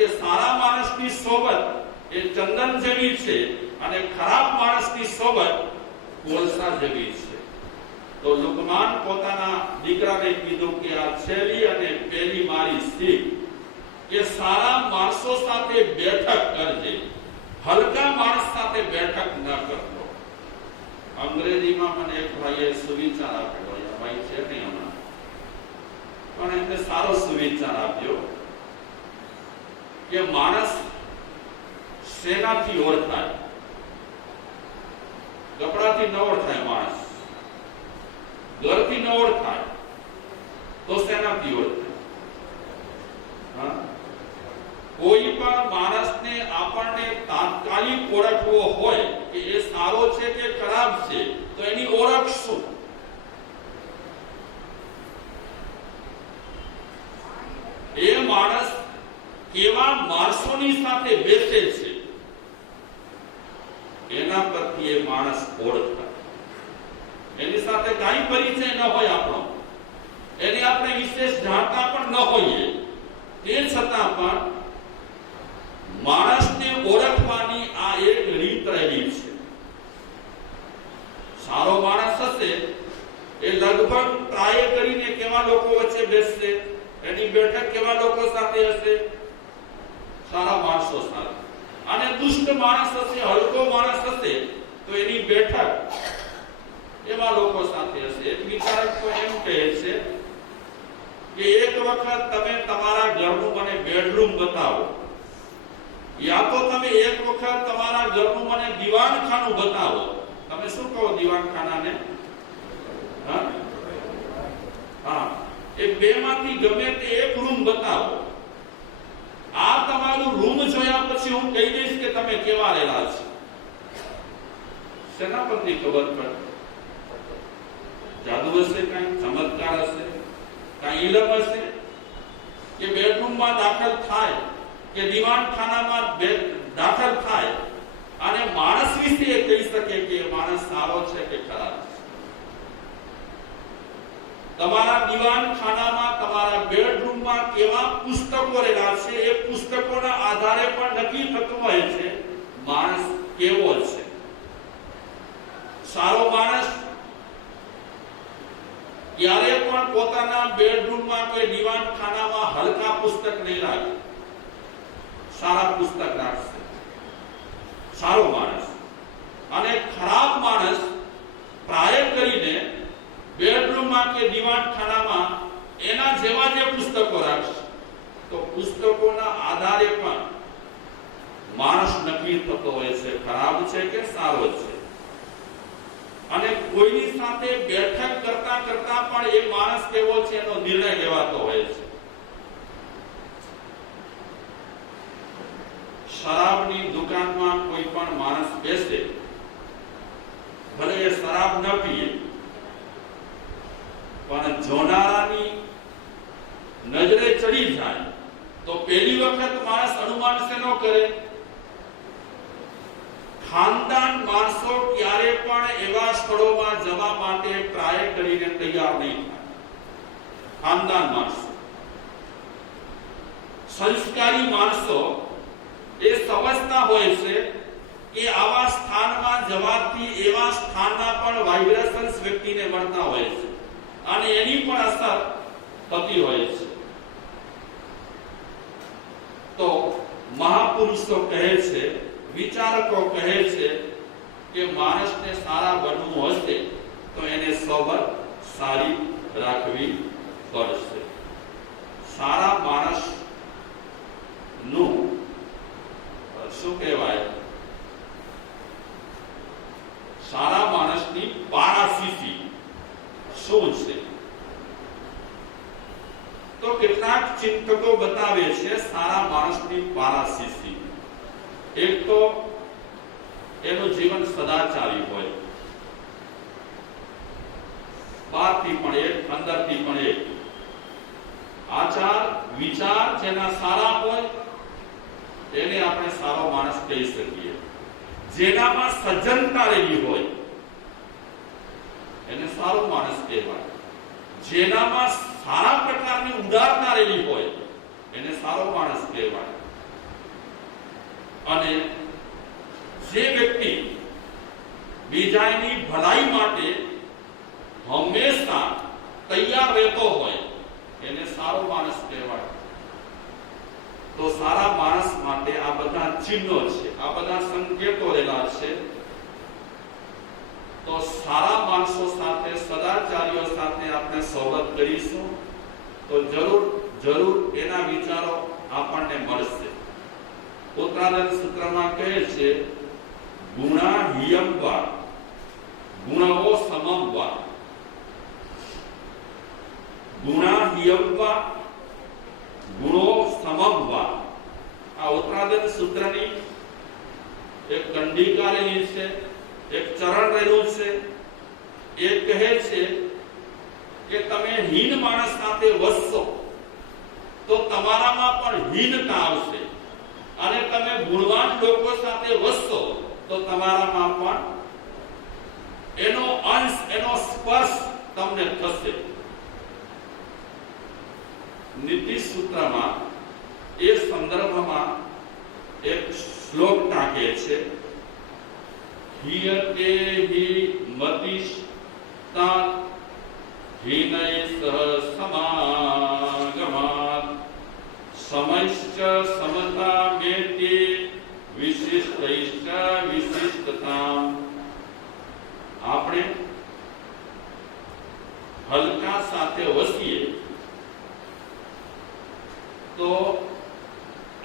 કે સારા માણસની સોબત એ ચંદન જેવી છે અને ખરાબ માણસની સોબત કોલસા જેવી છે. તો લુકમાન પોતાના દીકરાને કીધું કે આ છેલ્લી અને પહેલી મારી શીખ કે સારા માણસો સાથે બેઠક કરજે, હલકા માણસ સાથે બેઠક ન કરતો. અંગ્રેજીમાં મને એક ભાઈએ સુવિચાર આપ્યો, આ ભાઈ છે નહીં હમણાં, પણ એમને સારો સુવિચાર આપ્યો કે માણસ શેનાથી ઓળખાય? કપડાથી ન ઓળખાય માણસ, ઘરથી ન ઓળખાય, તો શેનાથી ઓળખાય? કોઈ પણ માણસને આપણને તાત્કાલિક ઓળખવો હોય કે એ સારો છે કે ખરાબ છે, તો એની ઓળખ શું? એ માણસ કેવા માણસોની સાથે બેસે છે એના પરથી એ માણસ ઓળખાય. એની સાથે કાંઈ પરિચય ન હોય આપણો, એની આપણે વિશેષ જાણતા પણ ન હોઈએ, તે છતાં પણ માણસને ઓળખવાની આ એક રીત રહેલી છે. સારો માણસ હશે એ લગભગ ટ્રાય કરીને કેવા લોકો વચ્ચે બેસશે, એની બેઠક કેવા લોકો સાથે હશે? સારા માણસો સાથે. અને દુષ્ટ માણસ હશે, હલકો માણસ હશે, તો એની બેઠક એવા લોકો સાથે હશે. એક વિચારક તો એમ કહે છે કે એક વખત તમે તમારા ઘરનું મને બેડરૂમ બતાવો, યા તો તમે એક વખત તમારા ઘરનું મને દીવાનખાનું બતાવો. તમે શું કહો દીવાનખાનાને? હા, એ બેમાંથી ગમે તે એક રૂમ બતાવો. આ તમારું રૂમ જોયા પછી હું કહી દઈશ કે તમે કેવા રહેલા છો. શેના પરથી ખબર પડે? જાદુ હશે, કાંઈ ચમત્કાર હશે, કાંઈ ઇલમ હશે કે બેડરૂમમાં દાખલ થાય કે દીવાનખાનામાં દાખલ થાય અને માણસ વિશે એ કહી શકે કે માણસ સારો છે કે ખરાબ છે. તમારા દીવાનખાનામાં, તમારા બેડરૂમમાં કેવા પુસ્તકો રહેલા છે, એ પુસ્તકોના આધારે પણ નક્કી થતું હોય છે માણસ કેવો છે. સારો માણસ ક્યારે પણ પોતાના બેડરૂમમાં કે દીવાનખાનામાં હલકા પુસ્તક નહીં રાખે, સારા પુસ્તક રાખશે. સારો માણસ. અને ખરાબ માણસ પ્રાય કરીને બેડરૂમમાં કે દીવાનખાનામાં એના જેવા જે પુસ્તકો રાખશે, તો પુસ્તકોના આધારે પણ માણસ નક્કી થતો હોય છે ખરાબ છે કે સારો છે. અને કોઈની સાથે બેઠક કરતા કરતા પણ એ માણસ કેવો છે એનો નિર્ણય લેવાતો હોય છે. શરાબની દુકાનમાં કોઈ પણ માણસ બેસે, ભલે એ શરાબ ન પીએ, પણ જોનારાની નજરે ચડી જાય તો પહેલી વખત માણસ અનુમાન શેનો કરે? ખાનદાન માણસો ક્યારે પણ એવા સ્થળોમાં જવા માટે ટ્રાય કરીને તૈયાર નહીં થાય. ખાનદાન માણસો, સંસ્કારી માણસો એ સમજતા હોય છે કે આવા સ્થાનમાં જવાથી એવા સ્થાનના પણ વાઇબ્રેશન્સ વ્યક્તિને મળતા હોય છે અને એની પણ અસર થતી હોય છે. તો મહાપુરુષો કહે છે, વિચારકો કહે છે કે માણસને સારા બનવું હશે તો એને સોબત સારી રાખવી પડશે. સારા માણસ નું શું કહેવાય? સારા માણસની પારાશીશી શું છે? તો કેટલાક ચિંતકો બતાવે છે સારા માણસની પારાશીશી. એક તો એનું જીવન સદાચારી હોય, બહારથી પણ એક, અંદરથી પણ એક. આચાર વિચાર જેના સારા હોય એને આપણે સારો માણસ કહી શકીએ. જેનામાં સજ્જનતા રહેલી હોય એને સારો માણસ કહેવાય. જેનામાં સારા પ્રકારની ઉદારતા રહેલી હોય એને સારો માણસ કહેવાય. અને જે વ્યક્તિ બીજાની ભલાઈ માટે હંમેશા તૈયાર રહેતો હોય એને સારો માણસ કહેવાય. તો સારા માણસ માટે આ બધા ચિહ્નો છે, આ બધા સંકેતો રહેલા છે. તો સારા માણસો સાથે, સદાચારીઓ સાથે આપણે સોબત કરીશું તો જરૂર એના વિચારો આપણને મળશે. ઉત્તરાદન સૂત્રમાં કહે છે ગુણા હિયમવા ગુણવો સમમવા. ગુણા હિયમવા ગુણો સમમવા. આ ઉત્તરાદન સૂત્રની એક કંડિકા રહેલી છે, એક ચરણ રહેલું છે. એ કહે છે કે તમે હીન માણસ સાથે વસશો તો તમારામાં પણ હીનતા આવશે, અને તમે ગુણવાન લોકો સાથે વસશો તો તમારામાં પણ એનો અંશ, એનો સ્પર્શ તમને થશે. નીતિ સૂત્રમાં એ સંદર્ભમાં એક શ્લોક ટાંકે છે. હિયતે હિ મતિષ્ઠા હિનૈ સહ સમાગમાત સમયશ્ચ સમતા મેતિ વિશિષ્ટૈશ્ચ વિશિષ્ટતામ. આપણે હલકા સાથે વસીએ તો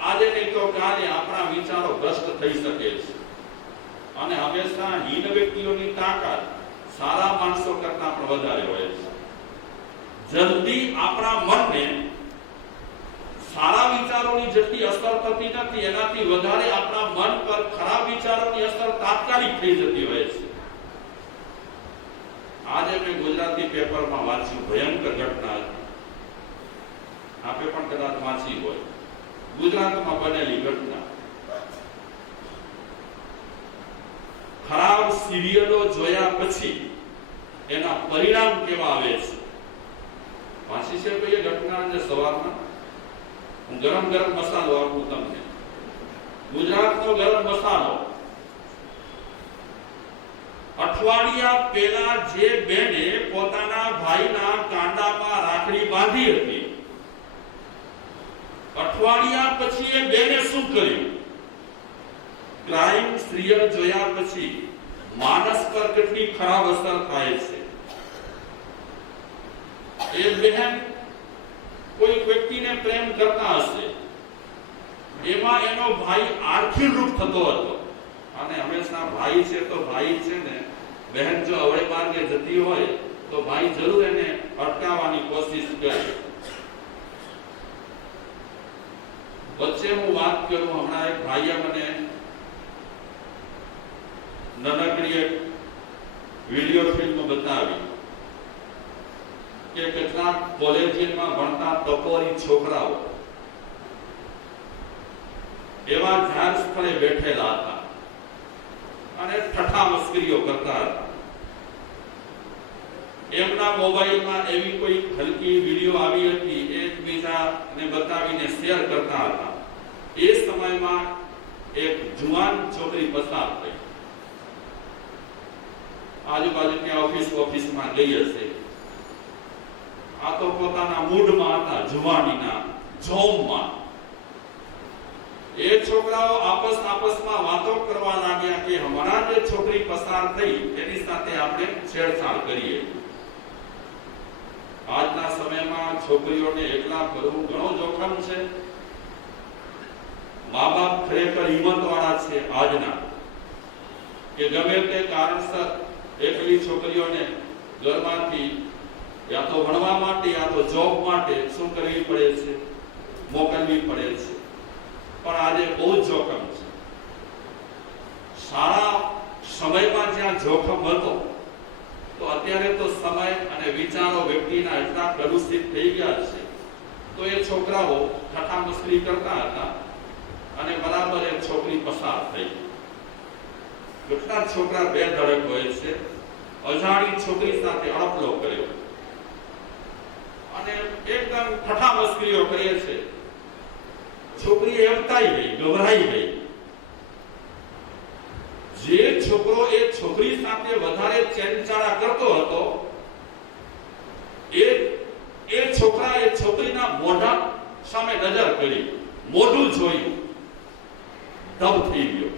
આજે નહીં તો કાલે આપણા વિચારો ભ્રષ્ટ થઈ શકે છે. અને હંમેશા હીન વ્યક્તિઓની તાકાત સારા માણસો કરતા પણ વધારે હોય છે. જલ્દી આપણા મનને સારા વિચારોની જેટલી અસર થતી નથી, એનાથી વધારે આપણા મન પર ખરાબ વિચારોની અસર તાત્કાલિક થઈ જતી હોય છે. આજે મેં ગુજરાતી પેપરમાં વાંચ્યું, ભયંકર ઘટના હતી. આપે પણ કદાચ વાંચી હોય. ગુજરાતમાં બનેલી ઘટના. ખરાબ સિરિયલો જોયા પછી એના પરિણામ કેવા આવે છે. વાંચી છે કોઈ ઘટના જે સવારમાં હું ગરમ મસાલો આપું તમને. ગુજરાતનો ગરમ મસાલો. અઠવાડિયા પહેલા જે બેને પોતાના ભાઈના કાંડામાં રાખડી બાંધી હતી, અઠવાડિયા પછી એ બેને શું કર્યું? ક્રાઇમ સિરિયલ જોયા પછી માનસ પર કેટલી ખરાબ અસર થાય છે. એ બહેન કોઈ વ્યક્તિને પ્રેમ કરતા હશે, એમાં એનો ભાઈ આર્થિક રૂપ થતો હતો. અને હંમેશા ભાઈ છે તો ભાઈ છે ને, બહેન જો અવળે માર્ગે જતી હોય તો ભાઈ જરૂર એને અટકાવવાની કોશિશ કરે. વચ્ચે હું વાત કરું, હમણાં એક ભાઈએ મને નાનકડી એક વિડીયો ફિલ્મ બતાવી કે કેટલાક કોલેજમાં ભણતા ટપોરી છોકરાઓ એવા જાહેર સ્થળે બેઠેલા હતા અને ઠઠ્ઠા મસ્કરીઓ કરતા હતા. એમના મોબાઈલમાં એવી કોઈ હલકી વિડીયો આવી હતી, એકબીજાને બતાવીને શેર કરતા હતા. એ સમયમાં એક જુવાન છોકરી પસાર થઈ. આજુબાજુ ત્યાં ઓફિસમાં ગઈ હશે. આ તો પોતાના મૂડમાં હતા, જુવાનીના જોમમાં. એ છોકરાઓ આપસમાં વાતો કરવા લાગ્યા કે હમણાં જે છોકરી પસાર થઈ એની સાથે આપણે છેડછાડ કરીએ. આજના સમયમાં છોકરીઓને એકલા કરવું ઘણો જોખમ છે. મા બાપ ખરેખર હિંમતવાળા છે આજના, કે ગમે તે કારણસર એકલી છોકરીઓને ઘરમાંથી યા તો ભણવા માટે યા તો જોબ માટે શું કરવી પડે છે? મોકલવી પડે છે. પણ આજે બહુ જોખમ છે. સારા સમયમાં જ્યાં જોખમ હતો, તો અત્યારે તો સમય અને વિચારો વ્યક્તિના એટલા પ્રદૂષિત થઈ ગયા છે, તો એ છોકરાઓ ઠઠ્ઠા મસ્કરી કરતા હતા અને બરાબર એક છોકરી પસાર થઈ. કેટલા છોકરા બે ધડક હોય છે. અજાણી છોકરી સાથે અડપલો કર્યો અને એકદમ ઠઠ્ઠા મસ્કરીઓ કરે છે. છોકરી એવતાઈ ગઈ, ગભરાઈ ગઈ છોકરો એ છોકરી સાથે વધારે ચેનચાળા કરતો હતો, એ છોકરાએ છોકરીના મોઢા સામે નજર કરી, મોઢું જોયું, દબ થઈ ગયો.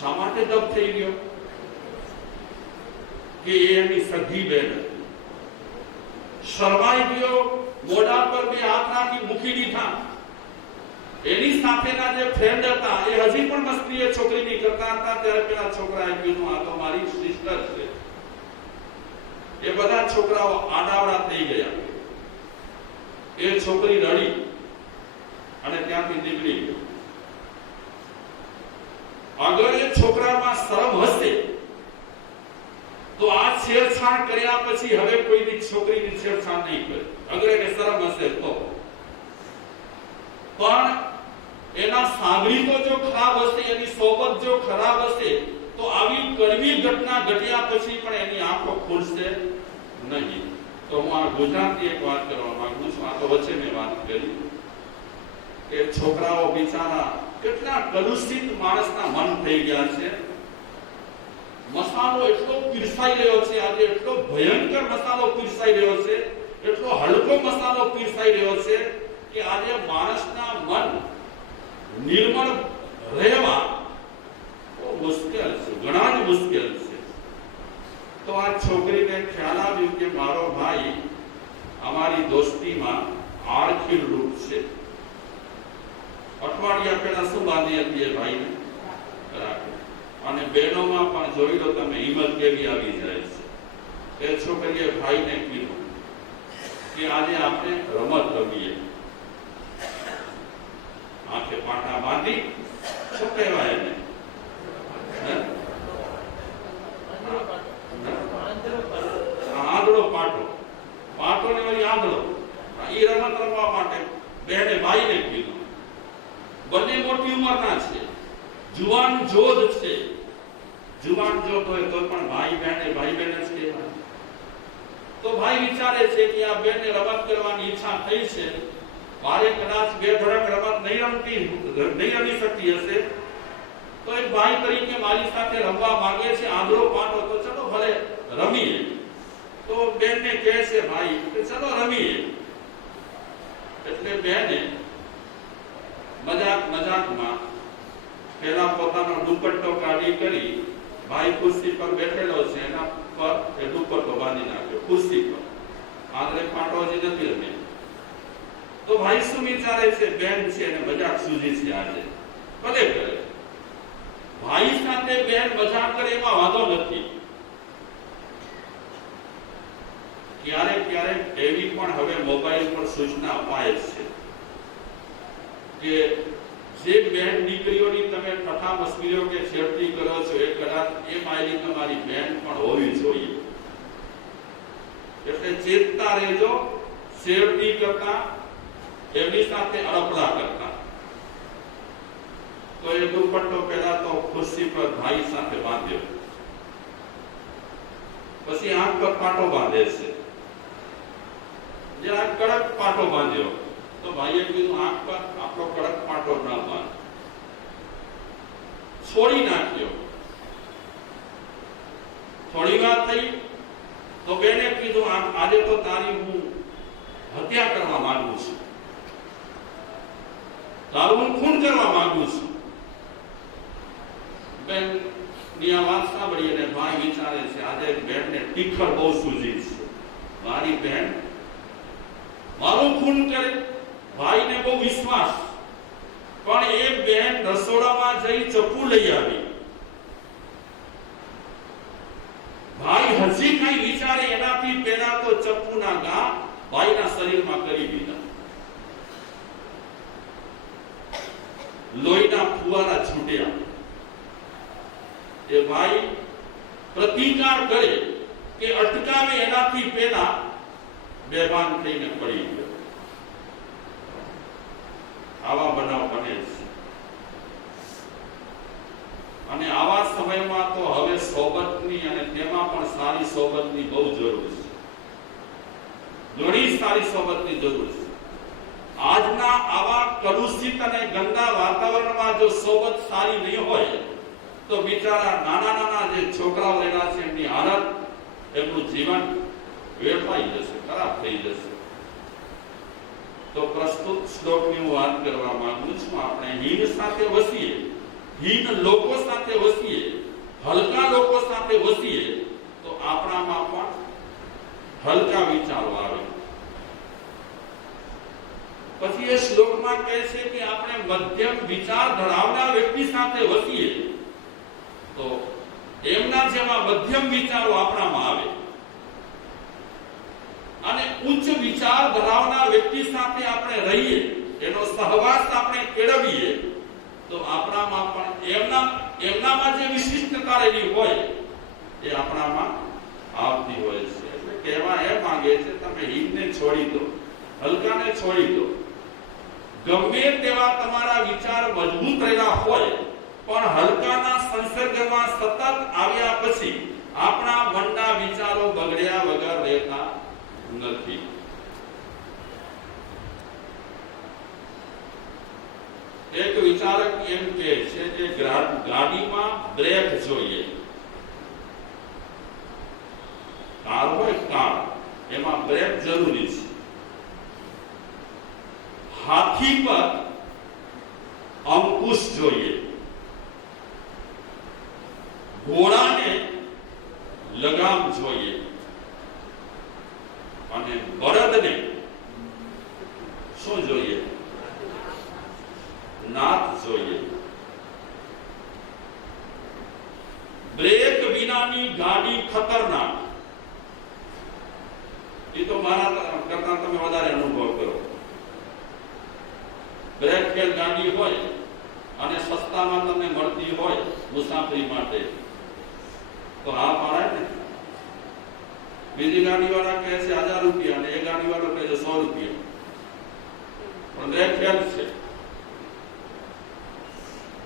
શા માટે દબ થઈ ગયો? કે એની સગી બેન શરમાઈ ગયો, મોઢા પર બે હાથ નાખી મૂકી દીધા. એની સાથેના જે ફ્રેન્ડ હતા એ હજી પણ મસ્તી એ છોકરીની કરતા હતા. ત્યારે પેલા છોકરાએ કીધું, આ તો મારી સિસ્ટર છે. એ બધા છોકરાઓ આડાવડા થઈ ગયા. એ છોકરી રડી અને ત્યાંથી નીકળી ગઈ. અગર એ છોકરામાં શરમ હશે તો આ છેડછાડ કર્યા પછી હવે કોઈની છોકરીની છેડછાડ નહીં કરે. અગર એને શરમ હશે તો. પણ એના સાગરીતો જો ખરાબ હશે, એની સોબત જો ખરાબ હશે, તો આવી કડવી ઘટના ઘટ્યા પછી પણ એની આંખો ખુલશે નહીં. તો હું આ ગુજરાતી એક વાત કરવા માંગુ છું. આ તો વચ્ચે મેં વાત કરી કે છોકરાઓ બિચારા કેટલા કલુષિત માણસના મન થઈ ગયા છે. મસાલો એટલો પીરસાઈ રહ્યો છે આજે, એટલો ભયંકર મસાલો પીરસાઈ રહ્યો છે, એટલો હલકો મસાલો પીરસાઈ રહ્યો છે કે આજે માણસના મન નિર્મળ રહેવા મુશ્કેલ છે, ઘણા જ મુશ્કેલ છે. તો આ છોકરીને ખ્યાલ આવ્યું કે મારો ભાઈ અમારી દોસ્તીમાં આળખીલ રૂપ છે. અઠવાડિયા પહેલા શું બાંધી હતી એ ભાઈને રાખે. અને બહેનોમાં પણ જોઈ લો તમે હિંમત કેવી આવી જાય છે. એ છોકરીએ ભાઈને કીધું કે આજે આપણે રમત રમીએ. આંખે પાટા બાંધી, શું કહેવાય એને? આંધળો પાટો, પાટો ને વળી આંધળો. એ રમત રમવા માટે બહેને ભાઈને કીધું. બંને મોટી ઉંમરના છે, જુવાન જોધ છે. જુવાન જોધ હોય તો પણ ભાઈ બહેન જ કહેવાય. તો ભાઈ વિચારે છે કે આ બેને રમત કરવાની ઈચ્છા થઈ છે, મારે કદાચ બે ધડક રમત નહીં રમી શકતી હશે, તો એક ભાઈ તરીકે મારી સાથે રમવા માંગે છે, આંધળો પાટો, તો ચલો ભલે રમીએ. તો બેનને કહે છે ભાઈ કે ચલો રમીએ. એટલે બેને મજાકમાં પેલા પોતાનો દુપટ્ટો કાઢી કરી, ભાઈ ખુરશી પર બેઠેલો છે એના પર એ દુપટ્ટો બાંધી નાખ્યો ખુરશી પર. આંધળે પાટો હજી નથી રમ્યો. તો ભાઈ શું વિચારે છે, બેન છે એને મજાક સૂઝી છે આજે, ભલે કરે. ભાઈ સાથે બેન મજાક કરે એમાં વાંધો નથી. ક્યારેક એવી પણ હવે મોબાઈલ પર સૂચના અપાય છે કે જે બહેન દીકરીઓની તમે ઠઠા મસ્કરીઓ કે છેડતી કરો છો એ કદાચ એ માયલી તમારી બહેન પણ હોવી જોઈએ. એટલે ચેતતા રહેજો, છેડતી કરતા, એમની સાથે અડપડા કરતા. તો એ દુપટ્ટો પહેલા તો ખુરશી પર ભાઈ સાથે બાંધ્યો, પછી આંખ પર પાટો બાંધે છે. જરા કડક પાટો બાંધ્યો તો ભાઈએ કીધું આંખ પર આપણો કડક પાટો ના બાંધ, છોડી નાખ્યો. થોડી વાર થઈ તો બેને કીધું આજે તો તારી હું હત્યા કરવા માંગુ છું, તારું હું ખૂન કરવા માંગુ છું. બેન ની આ વાત સાંભળી અને ભાઈ વિચારે છે આજે બેનને ટીખર બહુ સૂજી છે, મારી બેન મારું ખૂન કરે. ભાઈને બહુ વિશ્વાસ, પણ એ બેન રસોડામાં જઈ ચપ્પુ લઈ આવી. ભાઈ હજી કઈ વિચારે એનાથી પહેલા તો ચપ્પુના ઘા ભાઈના શરીરમાં કરી દીધા. લોહીના ફુવારા છૂટ્યા. એ ભાઈ પ્રતિકાર કરે કે અટકાવે એનાથી પહેલા બેભાન થઈને પડી ગયો. આવા બનાવ બને છે. અને આવા સમયમાં તો હવે સોબતની અને તેમાં પણ સારી સોબતની બહુ જરૂર છે. ઘણી સારી સોબતની જરૂર છે. આજના આવા કલુષિત અને ગંદા વાતાવરણમાં જો સોબત સારી નહીં હોય તો બિચારા નાના નાના જે છોકરાઓ રહેલા છે એમની હાલત, એમનું જીવન વેડફાઈ જશે, ખરાબ થઈ જશે. તો પ્રસ્તુત શ્લોકની હું વાત કરવા માંગુ છું. આપણે હીન સાથે વસીએ, હીન લોકો સાથે વસીએ, હલકા લોકો સાથે વસીએ તો આપણામાં પણ હલકા વિચારો આવે. પછી એ શ્લોકમાં કહે છે કે આપણે મધ્યમ વિચાર ધરાવનાર વ્યક્તિ સાથે વસીએ તો એમના જેવા મધ્યમ વિચારો આપણામાં આવે. અને ઉચ્ચ વિચાર ધરાવનાર વ્યક્તિ સાથે આપણે રહીએ, એનો સહવાસ આપણે કેળવીએ તો આપણામાં પણ એમનામાં જે વિશિષ્ટતા રહેલી હોય એ આપણામાં આવતી હોય છે. એટલે કહેવા એ માંગે છે તમે હીનને છોડી દો, હલકાને છોડી દો. ગમે તેવા તમારા વિચાર મજબૂત રહેલા હોય પણ હલકાના સંસર્ગમાં સતત આવ્યા પછી આપણા મનના વિચારો બગડ્યા વગર રહેતા નથી. એક વિચારક એમ કહે છે કે ગાડીમાં બ્રેક જોઈએ. કાર હોય કાર, એમાં બ્રેક જરૂરી છે. હાથી પર અંકુશ જોઈએ, ઘોડાને લગામ જોઈએ અને બળદને શું જોઈએ? નાથ જોઈએ. બ્રેક વિનાની ગાડી ખતરનાક. એ તો મારા કરતા તમે વધારે અનુભવ કરો. બ્રેક ફેલ ગાડી હોય અને સસ્તામાં તમને મળતી હોય મુસાફરી માટે તો આ મારા ને. બીજી ગાડી વાળા કહે છે 1000 રૂપિયા અને એ ગાડી વાળો કહે છે 100 રૂપિયા, પણ બ્રેક ફેલ છે.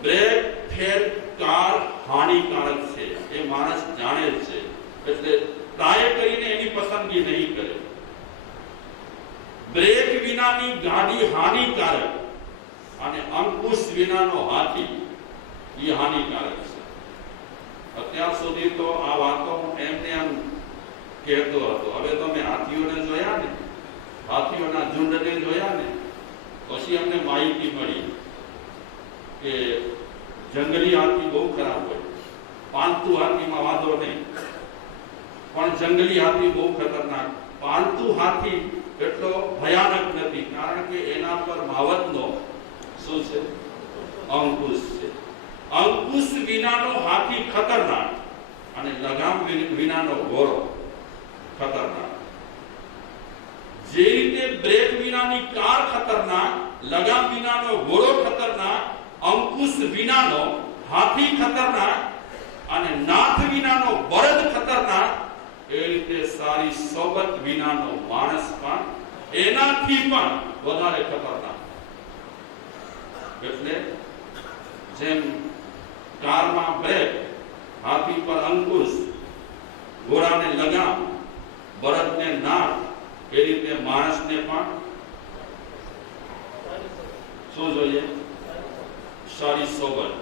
બ્રેક ફેલ કાર હાનિકારક છે, એ માણસ જાણે છે, એટલે ટ્રાય કરીને એની પસંદગી નહીં કરે. બ્રેક વિનાની ગાડી હાનિકારક અને અંકુશ વિનાનો હાથી એ હાનિકારક છે. અત્યાર સુધી તો આ વાતો એમને એમ કહેતો હતો. હવે તો મેં હાથીઓને જોયા ને, હાથીઓના ઝુંડને જોયા ને, પછી અમને માહિતી મળી કે જંગલી હાથી બહુ ખરાબ હોય. પાલતુ હાથીમાં વાંધો નહીં, પણ જંગલી હાથી બહુ ખતરનાક. પાલતુ હાથી એટલો ભયાનક નથી, કારણ કે એના પર માવતનો શું છે? અંકુશ છે. અંકુશ વિનાનો હાથી ખતરનાક અને લગામ વિનાનો ઘોડો ખતરનાક. જે રીતે બ્રેક વિનાની કાર ખતરનાક, લગામ વિનાનો ઘોડો ખતરનાક, અંકુશ વિનાનો હાથી ખતરનાક અને નાથ વિનાનો બળદ ખતરનાક, એ રીતે સારી સોબત વિનાનો માણસ પણ એનાથી પણ વધારે ખતરનાક. એટલે જેમ કારમાં બ્રેક, હાથી પર અંકુશ, ઘોડાને લગામ, બળદને નાથ, એ રીતે માણસને પણ શું જોઈએ? સારી સોબત.